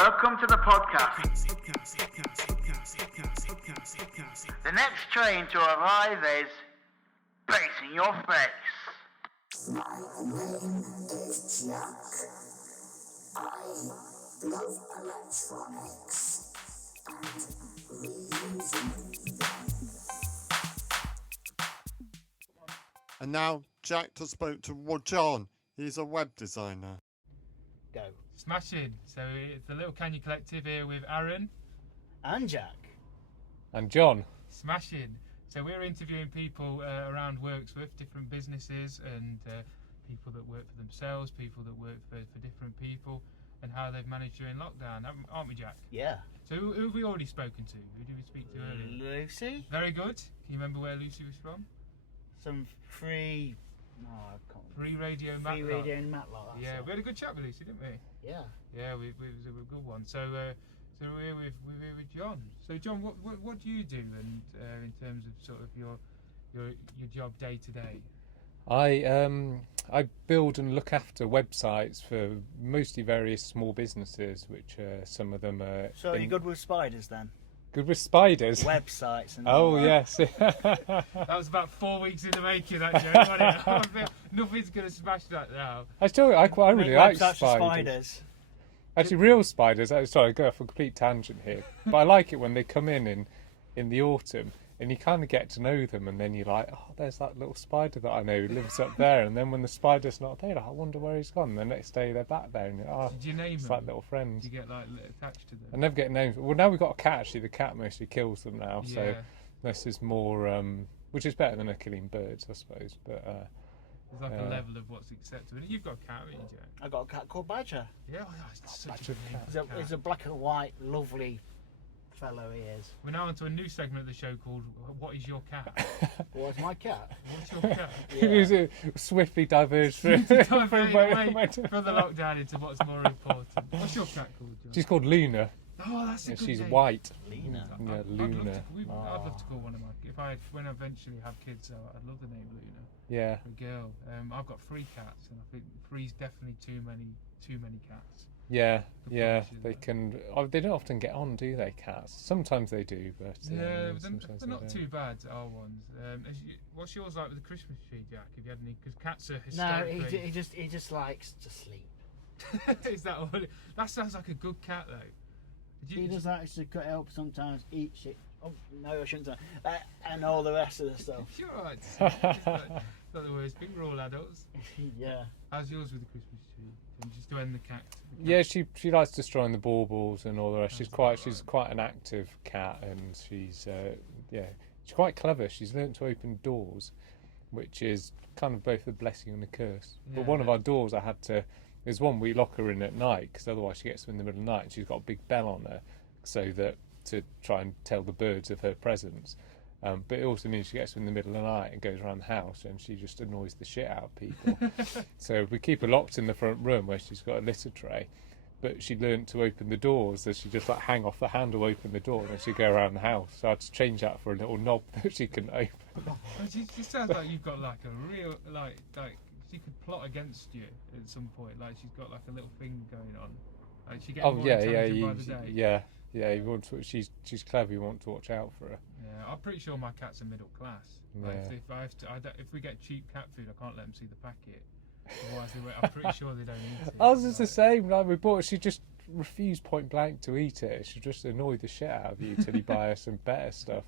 Welcome to the podcast. The next train to arrive is bass in your face. My name is Jack. I love electronics and reusing them. And now Jack has spoke to John. He's a web designer. Go. Smashing. So it's the Little Canyon Collective here with Aaron. And Jack. And John. Smashing. So we're interviewing people around Wirksworth, different businesses and people that work for themselves, people that work for different people, and how they've managed during lockdown, aren't we, Jack? Yeah. So who have we already spoken to? Who did we speak to earlier? Lucy. Very good. Can you remember where Lucy was from? Some free... No, I can't remember. Free Radio Free Matlock. Radio in Matlock. That's Yeah, it. we had a good chat with Lucy, didn't we? Yeah. Yeah, it was a good one. So we're here with John. So John, what do you do in terms of sort of your job day to day? I build and look after websites for mostly various small businesses, which some of them are. So are you good with spiders then? Good with spiders? Websites and Oh all that. yes. That was about 4 weeks in the making, that joke, wasn't it? Nothing's going to smash that now. I really Make like websites for spiders. Actually, real spiders. Sorry, I go off a complete tangent here, but I like it when they come in the autumn. And you kind of get to know them, and then you're like, oh, there's that little spider that I know who lives up there. And then when the spider's not there, like, I wonder where he's gone. And the next day they're back there, and you're, oh, Did you name it's them? like little friends. Did you get like attached to them? I never get names. Well, now we've got a cat. Actually, the cat mostly kills them now. Yeah. So this is more, which is better than a killing birds, I suppose. But There's like a level of what's acceptable. You've got a cat, haven't you, Jack? I got a cat called Badger. Yeah, it's such Badger a name cat. for a cat. He's a black and white, lovely fellow he is. We're now onto a new segment of the show called "What Is Your Cat?" What's my cat? What's your cat? it was swiftly diverged from Diving away where to- from the lockdown into what's more important. What's your cat called, John? She's called Luna. Oh, that's a And good she's name. white. Lena. Yeah, I'd love Luna. I'd love to call one of my. When I eventually have kids, I'd love the name Luna. Yeah. For a girl. I've got 3 cats, and I think 3's definitely too many cats. Yeah, Good yeah, punishing, they but- can. Oh, they don't often get on, do they, cats? Sometimes they do, but Yeah, but sometimes they're not they too don't. bad, our ones. What's yours like with the Christmas tree, Jack? Have you had any? Because cats are No, hysterically. he just likes to sleep. Is that all? That sounds like a good cat, though. He does actually help sometimes eat shit. Oh no, I shouldn't say that. And all the rest of the stuff. Sure, it's not the worst thing. We're all adults. Yeah. How's yours with the Christmas tree? And just to end the cat. Yeah, she likes destroying the baubles and all the rest. That's She's right. quite an active cat, and she's quite clever. She's learnt to open doors, which is kind of both a blessing and a curse. But one of Yeah. our doors, there's one we lock her in at night because otherwise she gets them in the middle of the night. And she's got a big bell on her, so that to try and tell the birds of her presence. But it also means she gets them in the middle of the night and goes around the house, and she just annoys the shit out of people. So we keep her locked in the front room where she's got a litter tray. But she learnt to open the doors, so she just like hang off the handle, open the door, and then she'd go around the house. So I had to change that for a little knob that she can open. She sounds like you've got like a real like she could plot against you at some point. Like she's got like a little thing going on. Like she gets more intelligent by the day. Yeah. You want to, she's clever. You want to watch out for her. Yeah, I'm pretty sure my cats are middle class. Like Yeah. if we get cheap cat food, I can't let them see the packet. Otherwise, I'm pretty sure they don't eat it. Ours is the same. Like we bought, she just refused point blank to eat it. She just annoyed the shit out of you till you buy her some better stuff.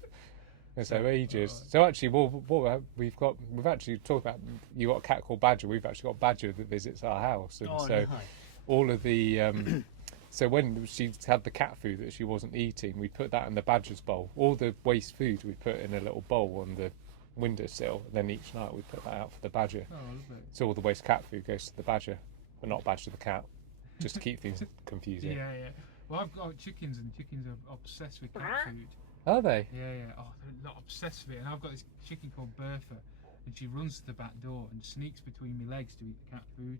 And so ages. So actually, we've actually talked about. You got a cat called Badger. We've actually got Badger that visits our house, and so nice. all of the. So when she had the cat food that she wasn't eating, we put that in the Badger's bowl. All the waste food we put in a little bowl on the windowsill, and then each night we put that out for the Badger. Oh, lovely. So all the waste cat food goes to the Badger, but not Badger the cat, just to keep things confusing. Yeah. Well, I've got chickens, and chickens are obsessed with cat food. Are they? Yeah. Oh, they're not obsessed with it. And I've got this chicken called Bertha, and she runs to the back door and sneaks between my legs to eat the cat food.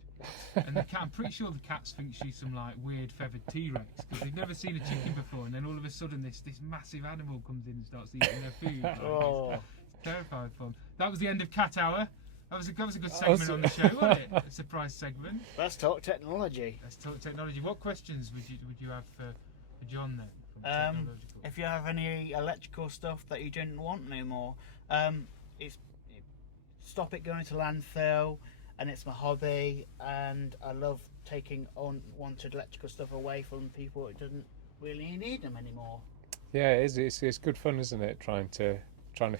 And the cat, I'm pretty sure the cats think she's some like weird feathered T-Rex because they've never seen a chicken before. And then all of a sudden, this massive animal comes in and starts eating their food. Like, Oh. it's terrifying fun. That was the end of Cat Hour. That was a good segment on the show, wasn't it? A surprise segment. Let's talk technology. Let's talk technology. What questions would you have for John then? From technological? If you have any electrical stuff that you didn't want no more, stop it going to landfill, and it's my hobby, and I love taking unwanted electrical stuff away from people who doesn't really need them anymore. Yeah, it is. It's good fun, isn't it? Trying to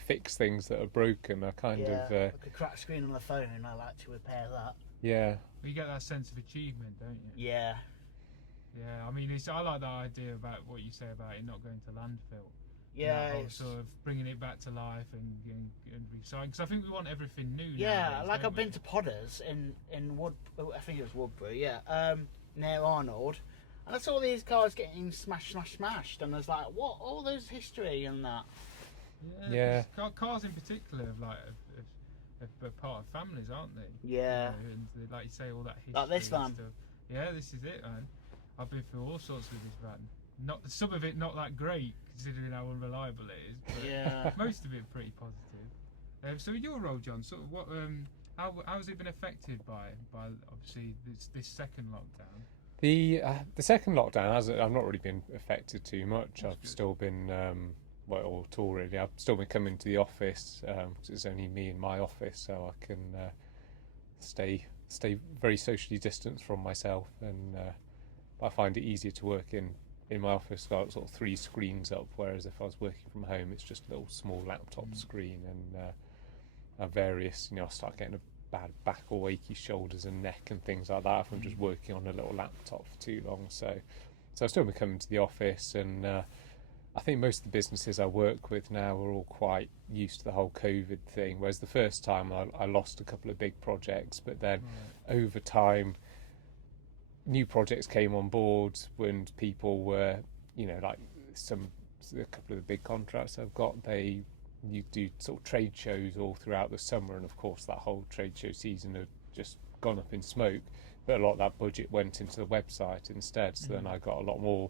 fix things that are broken. I kind of like a cracked screen on the phone, I like to repair that. Yeah. Well, you get that sense of achievement, don't you? Yeah. Yeah, I mean, I like that idea about what you say about it not going to landfill. Yeah, sort of bringing it back to life and recycling. Because I think we want everything new. Yeah, nowadays, like I've we? been to Podders in Wood. I think it was Woodbury. Yeah, near Arnold, and I saw these cars getting smashed, and I was like, "What? All those history and that." Yeah. Cars in particular are part of families, aren't they? Yeah. And like you say, all that history. Like this van. Stuff. Yeah, this is it, man. I've been through all sorts with this van. Some of it not that great, considering how unreliable it is. But Yeah. most of it pretty positive. So in your role, John, sort of what, how has it been affected by obviously this second lockdown? The second lockdown I've not really been affected too much. I've still been or at all really. I've still been coming to the office because it's only me in my office, so I can stay very socially distanced from myself, and I find it easier to work in my office. I've got sort of 3 screens up, whereas if I was working from home, it's just a little small laptop screen, and various, I start getting a bad back or achy shoulders and neck and things like that if I'm just working on a little laptop for too long. So I've still been coming to the office, and I think most of the businesses I work with now are all quite used to the whole COVID thing, whereas the first time I lost a couple of big projects, but then over time new projects came on board when people were, like a couple of the big contracts I've got, you do sort of trade shows all throughout the summer, and of course that whole trade show season had just gone up in smoke, but a lot of that budget went into the website instead, so then I got a lot more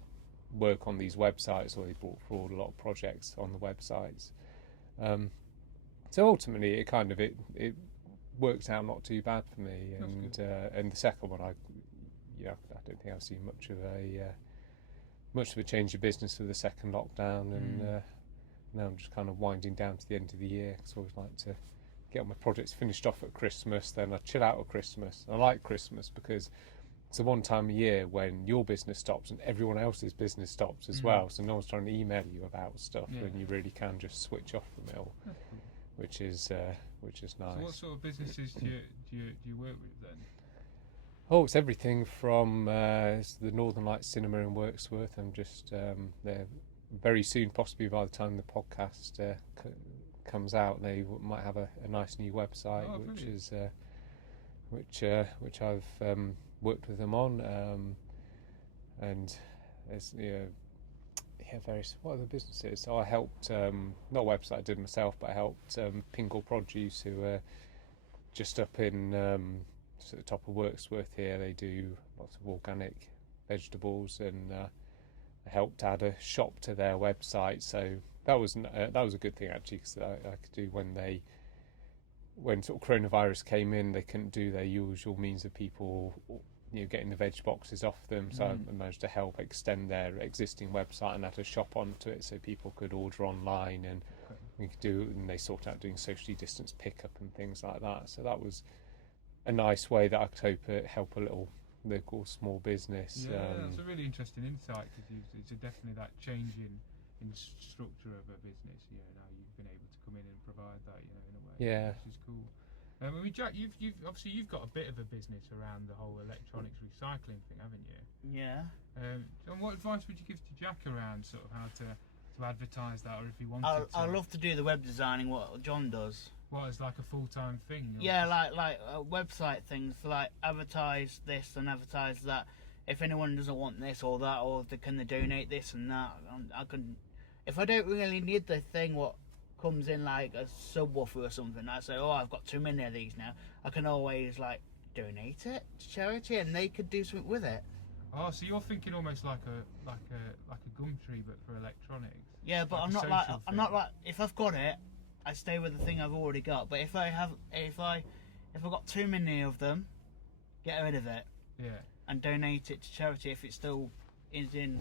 work on these websites, or they brought forward a lot of projects on the websites. So ultimately it worked out not too bad for me, and the second one I don't think I've seen much of a change of business for the second lockdown, and now I'm just kind of winding down to the end of the year, because I always like to get all my projects finished off at Christmas, then I chill out at Christmas. I like Christmas because it's the one time a year when your business stops and everyone else's business stops as well, so no one's trying to email you about stuff, and you really can just switch off from it all, which is nice. So what sort of businesses do you work with then? Oh, it's everything from it's the Northern Lights Cinema in Wirksworth. I'm just they're very soon, possibly by the time the podcast comes out, they might have a nice new website, which I've worked with them on, and there's various other businesses. So I helped not a website I did myself, but I helped Pingle Produce, who are just up in at the top of Wirksworth here. They do lots of organic vegetables, and I helped add a shop to their website. So that was a good thing actually, because I could do when sort of coronavirus came in, they couldn't do their usual means of people getting the veg boxes off them, so I managed to help extend their existing website and add a shop onto it so people could order online, and they sort out doing socially distanced pickup and things like that. So that was a nice way that I could help a little local small business. Yeah, that's a really interesting insight, because it's definitely that change in structure of a business. Now you've been able to come in and provide that, in a way. Yeah, which is cool. I mean, Jack, you've got a bit of a business around the whole electronics recycling thing, haven't you? Yeah. And what advice would you give to Jack around sort of how to advertise that, or if he wanted to? I love to do the web designing, what John does. What, as like a full-time thing? Yeah, like website things, like advertise this and advertise that. If anyone doesn't want this or that, or can they donate this and that, I can. If I don't really need the thing what comes in like a subwoofer or something, I say, I've got too many of these now, I can always donate it to charity, and they could do something with it. Oh, so you're thinking almost like a Gumtree, but for electronics. Yeah, but I'm not like if I've got it, I stay with the thing I've already got. But if if I've got too many of them, get rid of it Yeah. and donate it to charity if it still is in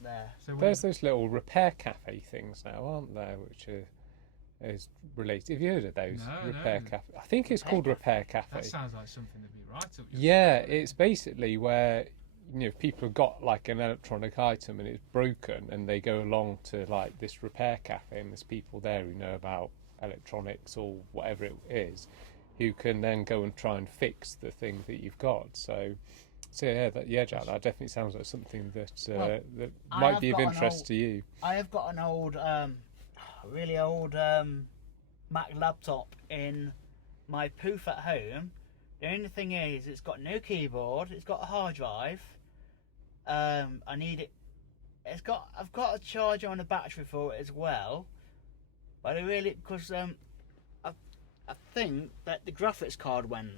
there. So There's those little repair cafe things now, aren't there, which is related. Have you heard of those? No, Repair no. cafe. I think it's called Repair Cafe. that sounds like something that'd be right up your Yeah, it's basically where, you know, if people have got like an electronic item and it's broken, and they go along to like this repair cafe, and there's people there who know about electronics or whatever it is, who can then go and try and fix the thing that you've got. So yeah, Jack, that definitely sounds like something that that I might have be of got an interest old- to you. I have got an old, really old Mac laptop in my poof at home. The only thing is, it's got no keyboard. It's got a hard drive. I need it. I've got a charger and a battery for it as well. But because I think that the graphics card went,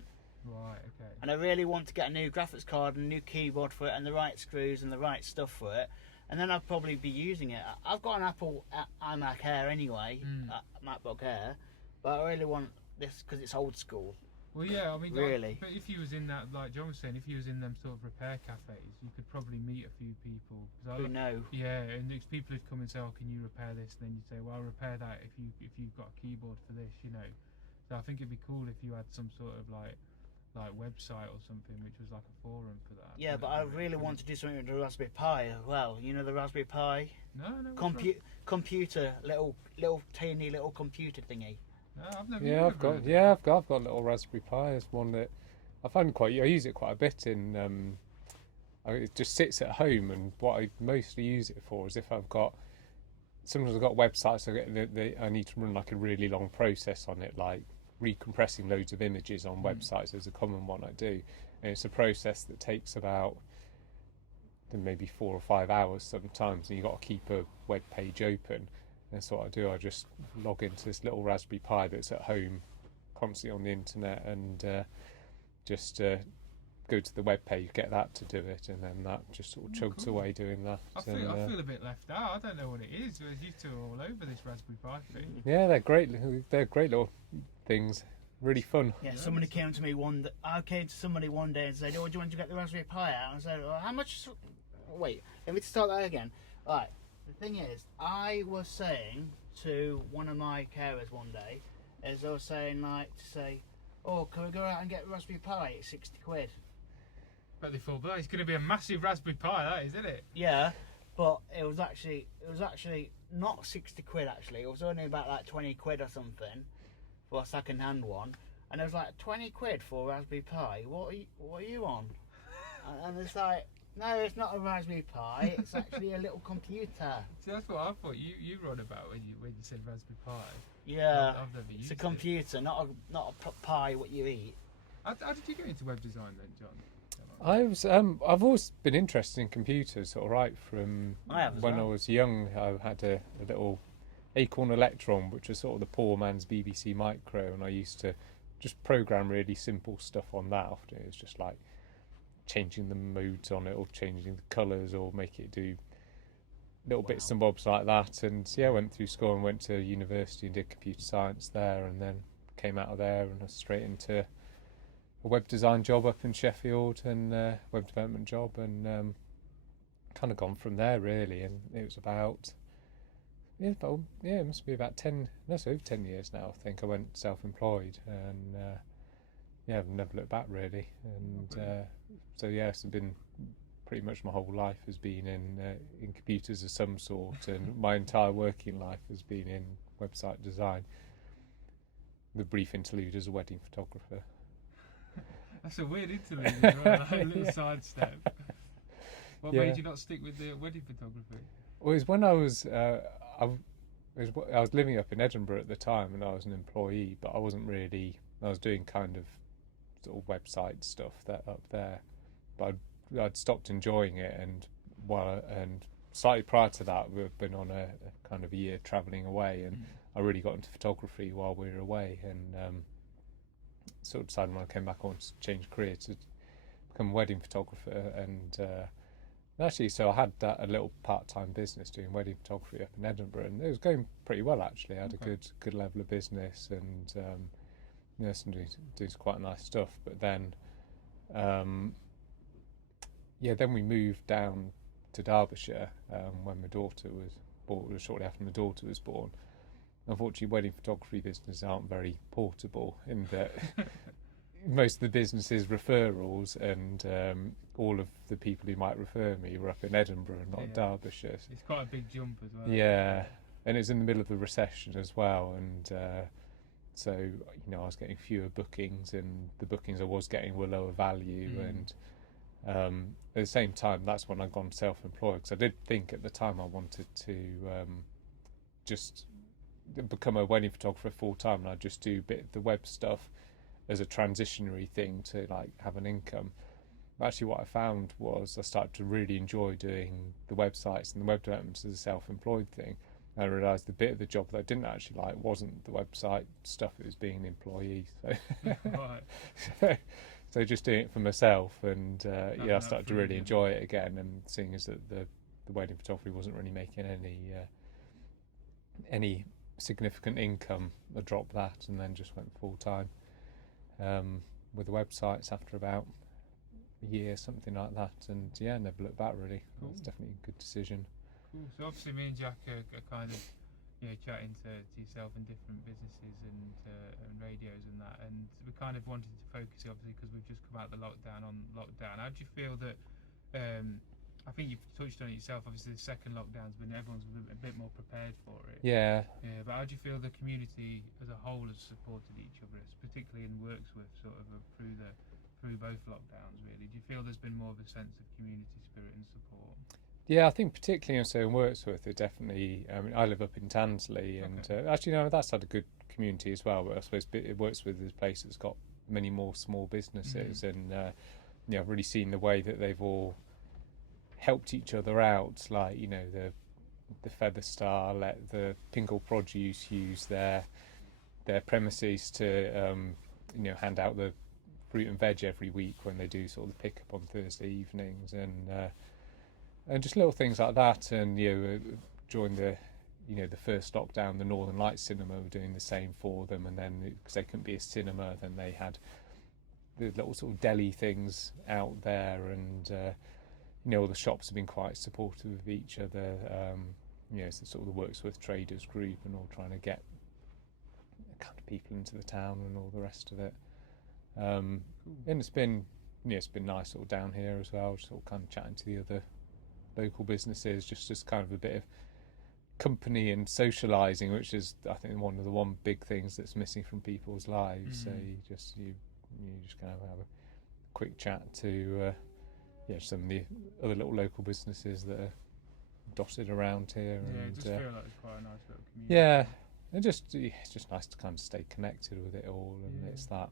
Right, okay. and I really want to get a new graphics card and a new keyboard for it, and the right screws and the right stuff for it. And then I'd probably be using it. I've got an Apple iMac Air anyway, MacBook Air, but I really want this because it's old school. Well, yeah, I mean, Really? but if you was in that, like John was saying, if you was in them sort of repair cafes, you could probably meet a few people. 'Cause Who know? Yeah, and there's people who'd come and say, "Oh, can you repair this?" And then you'd say, "Well, I'll repair that if you've got a keyboard for this," you know. So I think it'd be cool if you had some sort of like website or something which was like a forum for that. Yeah, but I really want to do something with the Raspberry Pi as well. You know the Raspberry Pi? No. Computer, little tiny little computer thingy. No, I've never. Yeah, I've got a little Raspberry Pi. It's one that I find I use it quite a bit in. It just sits at home, and what I mostly use it for is if sometimes I've got websites. I need to run like a really long process on it, like recompressing loads of images on websites is a common one I do, and it's a process that takes about maybe 4 or 5 hours sometimes, and you've got to keep a web page open. And so what I do, I just log into this little Raspberry Pi that's at home constantly on the internet, and just go to the web page, get that to do it, and then that just sort of chugs away doing that. I feel a bit left out. I don't know what it is. You two are all over this Raspberry Pi thing. Yeah, they're great. They're great little things. Really fun. Yeah, somebody came to me I came to somebody one day and said, "Oh, do you want to get the Raspberry Pi out?" And I said, "Well, how much?" Wait, let me start that again. Right. The thing is, I was saying to one of my carers one day, as I was saying, "Oh, can we go out and get a Raspberry Pi? It's 60 quid." But they thought, "Well, it's going to be a massive Raspberry Pi, that is, isn't it?" Yeah, but it was actually not 60 quid. Actually, it was only about like 20 quid or something for a second-hand one, and it was like 20 quid for a Raspberry Pi. What are you on? And it's like, no, it's not a Raspberry Pi. It's actually a little computer. See, that's what I thought you wrote about when you said Raspberry Pi. Yeah, I've never used it's a computer, not a pie. What you eat. How did you get into web design then, John? I've always been interested in computers, sort of right from I have as when well. I was young. I had a little Acorn Electron, which was sort of the poor man's BBC Micro, and I used to just program really simple stuff on that. Often it was just like changing the modes on it, or changing the colours, or make it do little bits and bobs like that. And yeah, I went through school and went to university and did computer science there, and then came out of there and was straight into a web design job up in Sheffield, and web development job, and kind of gone from there really. And it was it must be about 10, no, it's over 10 years now. I think I went self-employed, and I've never looked back really. And so yeah, it's been pretty much my whole life has been in computers of some sort, and my entire working life has been in website design. The brief interlude as a wedding photographer. That's a weird interlude as well, like a little sidestep. What Yeah. made you not stick with the wedding photography? Well, it was when I was I was living up in Edinburgh at the time, and I was an employee, but I wasn't really. I was doing kind of sort of website stuff up there, but I'd stopped enjoying it, and slightly prior to that, we've been on a kind of a year travelling away, and I really got into photography while we were away, and sort of decided when I came back I wanted to change career to become a wedding photographer, and actually, so I had a little part-time business doing wedding photography up in Edinburgh, and it was going pretty well actually. I had a good level of business, and somebody does quite nice stuff. But then, then we moved down to Derbyshire when my daughter was born, shortly after my daughter was born. Unfortunately, wedding photography businesses aren't very portable in that most of the business is referrals, and all of the people who might refer me were up in Edinburgh and not Derbyshire. It's quite a big jump as well. Yeah, and it was in the middle of the recession as well, and so I was getting fewer bookings, and the bookings I was getting were lower value, and at the same time, that's when I'd gone self-employed, because I did think at the time I wanted to just become a wedding photographer full-time, and I'd just do a bit of the web stuff as a transitionary thing to like have an income. But actually what I found was I started to really enjoy doing the websites and the web developments as a self-employed thing. I realised the bit of the job that I didn't actually like wasn't the website stuff, it was being an employee. So, so just doing it for myself, and I started to really enjoy it again, and seeing as that the wedding photography wasn't really making any significant income, I dropped that and then just went full-time with the websites after about a year, something like that, and never looked back really. Cool. It's definitely a good decision. Cool. So obviously me and Jack are kind of chatting to yourself in different businesses and radios and that, and we kind of wanted to focus obviously because we've just come out the lockdown. How do you feel that I think you've touched on it yourself, obviously the second lockdown's been, everyone's a bit more prepared for it. Yeah, but how do you feel the community as a whole has supported each other, particularly in Wirksworth, sort of through both lockdowns really? Do you feel there's been more of a sense of community spirit and support? Yeah, I think particularly in Wirksworth, it definitely. I mean, I live up in Tansley, and actually, that's had a good community as well. But I suppose Wirksworth is a place that's got many more small businesses, and I've really seen the way that they've all helped each other out. Like the Feather Star let the Pingle Produce use their premises to hand out the fruit and veg every week when they do sort of the pick up on Thursday evenings, and just little things like that. And during the first lockdown, the Northern Lights Cinema were doing the same for them, and then because they couldn't be a cinema, then they had the little sort of deli things out there, and all the shops have been quite supportive of each other. So sort of the Wirksworth Traders group and all trying to get kind of people into the town and all the rest of it. And it's been nice sort of down here as well, just sort of kind of chatting to the other local businesses, just as kind of a bit of company and socialising, which is I think one big things that's missing from people's lives. So you just kind of have a quick chat to some of the other little local businesses that are dotted around here. It just feel like it's quite a nice little community. Yeah, and it's just nice to kind of stay connected with it all, and it's that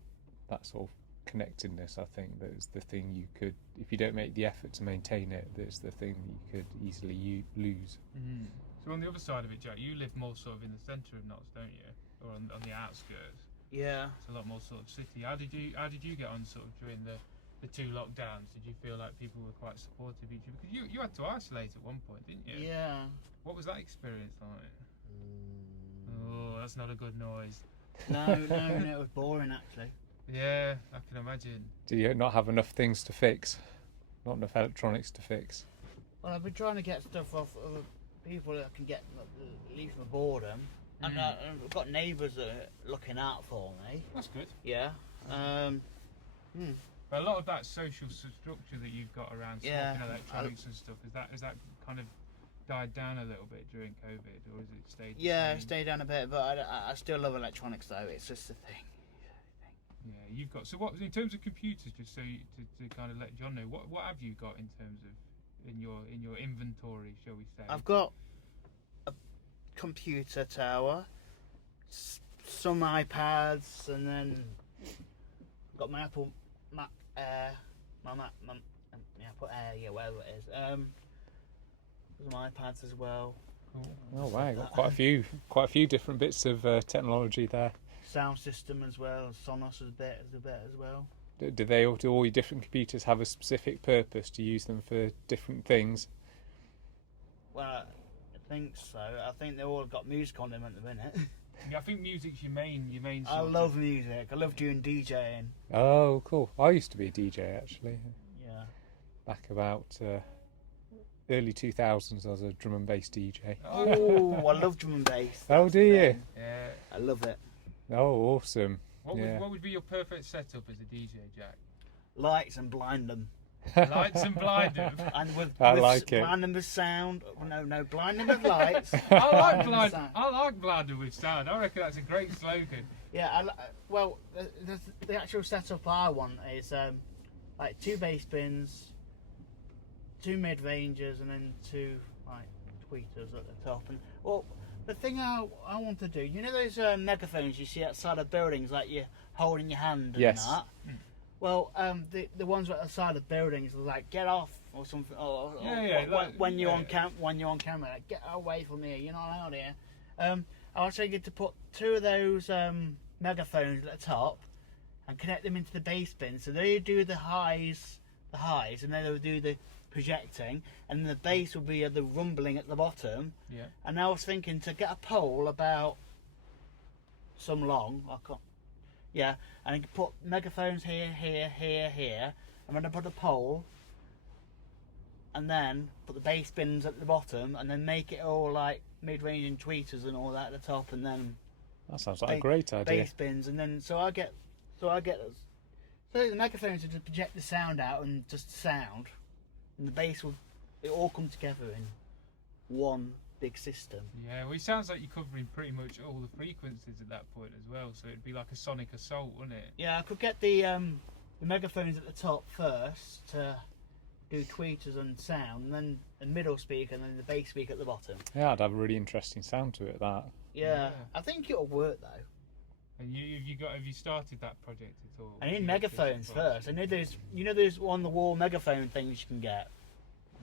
sort of connectedness, I think, that is the thing you could, if you don't make the effort to maintain it, that's the thing you could easily lose. So on the other side of it, Jack, you live more sort of in the centre of Notts, don't you, or on the outskirts? Yeah. It's a lot more sort of city. How did you get on sort of during the two lockdowns? Did you feel like people were quite supportive of each other? Because you had to isolate at one point, didn't you? Yeah. What was that experience like? Oh, that's not a good noise. No, it was boring actually. Yeah, I can imagine. Do you not have enough things to fix? Not enough electronics to fix? Well, I've been trying to get stuff off other people that can get leave my boredom, and I've got neighbours that are looking out for me. That's good. Yeah. But a lot of that social structure that you've got around swapping electronics and stuff, is that kind of died down a little bit during COVID, or has it stayed the same? It stayed down a bit, but I still love electronics though. It's just a thing. Yeah, you've got. So what in terms of computers? Just so to kind of let John know, what have you got in terms of in your inventory, shall we say? I've got a computer tower, some iPads, and then I've got my Apple Mac Air, my Apple Air, whatever it is. Some iPads as well. Cool. Oh wow, you've got quite a few different bits of technology there. Sound system as well, Sonos is a bit as well. Do all your different computers have a specific purpose to use them for different things? Well, I think so. I think they've all got music on them at the minute. Yeah, I think music's your main. I Sort love music. I love doing DJing. Oh, cool. I used to be a DJ actually. Yeah. Back about early 2000s, I was a drum and bass DJ. Oh, I love drum and bass. Oh, That's do the you? thing. Yeah. I love it. Oh, awesome. What would be your perfect setup as a DJ, Jack? Lights and blind them. Lights and blind them. And with like it. blind them with sound. No, blind them with lights. I blind them with sound. like blinded with sound. I reckon that's a great slogan. Yeah, well, the actual setup I want is like 2 bass bins, 2 mid ranges, and then 2 like tweeters at the top. And well, the thing I want to do, you know those megaphones you see outside of buildings, like you hold in your hand and Yes. that. Well, the ones outside of buildings are like get off or something. Or when you're on camera, like, get away from here. You're not out here. I was thinking to put 2 of those megaphones at the top and connect them into the bass bin, so they do the highs, and then they'll do the projecting, and the bass will be the rumbling at the bottom. Yeah. And I was thinking to get a pole about some long. Yeah, and I can put megaphones here, and then I put a pole, and then put the bass bins at the bottom, and then make it all like mid-range and tweeters and all that at the top, and then That sounds like a great idea. bass bins, and then so the megaphones will just project the sound out and just sound, and the bass will all come together in one big system. Yeah, well, it sounds like you're covering pretty much all the frequencies at that point as well, so it'd be like a sonic assault, wouldn't it? Yeah, I could get the megaphones at the top first to do tweeters and sound, and then the middle speaker, and then the bass speaker at the bottom. Yeah, I'd have a really interesting sound to it. That. Yeah, I think it'll work though. And have you started that project at all? I need You megaphones first. I know there's on the wall megaphone things you can get.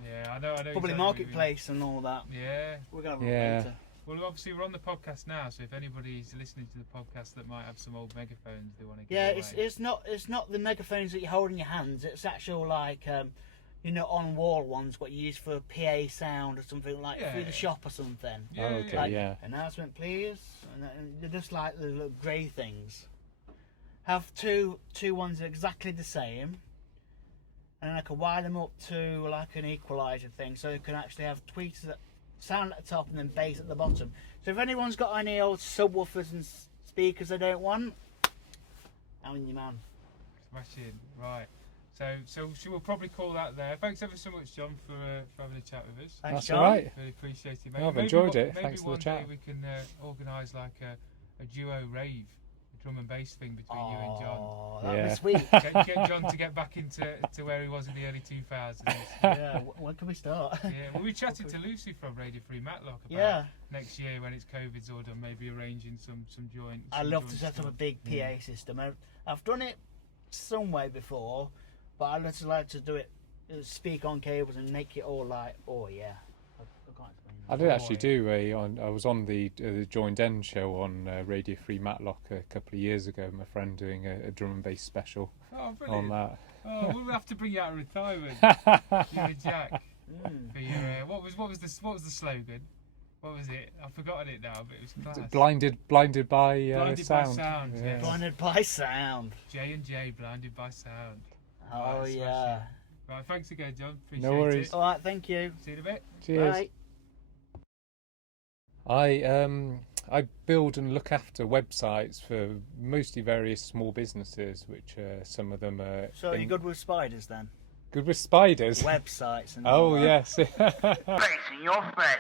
Yeah, I know. Public exactly marketplace and all that. what you mean. Yeah. We're gonna have a Yeah. look later. Well, obviously we're on the podcast now, so if anybody's listening to the podcast that might have some old megaphones they want to give Yeah, away. it's not the megaphones that you hold in your hands. It's actual like on wall ones what you use for PA sound or something like through the shop or something. Yeah, Oh, okay, Like, yeah. announcement please, and they're just like the little grey things. Have two ones that are exactly the same, and I can wire them up to like an equalizer thing, so you can actually have tweeters that sound at the top and then bass at the bottom. So if anyone's got any old subwoofers and speakers they don't want, I'm in your man. Smashing, right. So we'll probably call that there. Thanks ever so much, John, for having a chat with us. Thanks, That's John. all right. Really appreciate it, mate. No, I've Maybe enjoyed it. Maybe Thanks for the one chat. day we can organise like a duo rave, a drum and bass thing between you and John. Oh, that'd Yeah. be sweet. Get John to get back into where he was in the early 2000s. Yeah, when can we start? Yeah, well, we chatted to Lucy from Radio Free Matlock about Yeah. next year when it's COVID's all done, maybe arranging some joint. I'd some love to joint set up a stuff. big PA system. I've done it some way before, but I'd just like to do it, speak on cables and make it all like, oh yeah. I can't explain that. I did actually do I was on the Joined End show on Radio Free Matlock a couple of years ago. My friend doing a drum and bass special Oh, on brilliant. that. Oh, we'll have to bring you out of retirement. You and Jack. For your, what was the slogan? What was it? I've forgotten it now, but it was class. Blinded by Blinded sound. by sound. Yeah. Yes. Blinded by sound. J&J, blinded by sound. Oh Right, yeah. Right, thanks again, John. Appreciate No worries. it. Alright, thank you. See you in a bit. Cheers. Bye. I build and look after websites for mostly various small businesses, which some of them are So you're good with spiders then? good with spiders. Websites and Oh all that. yes. Bracing your face.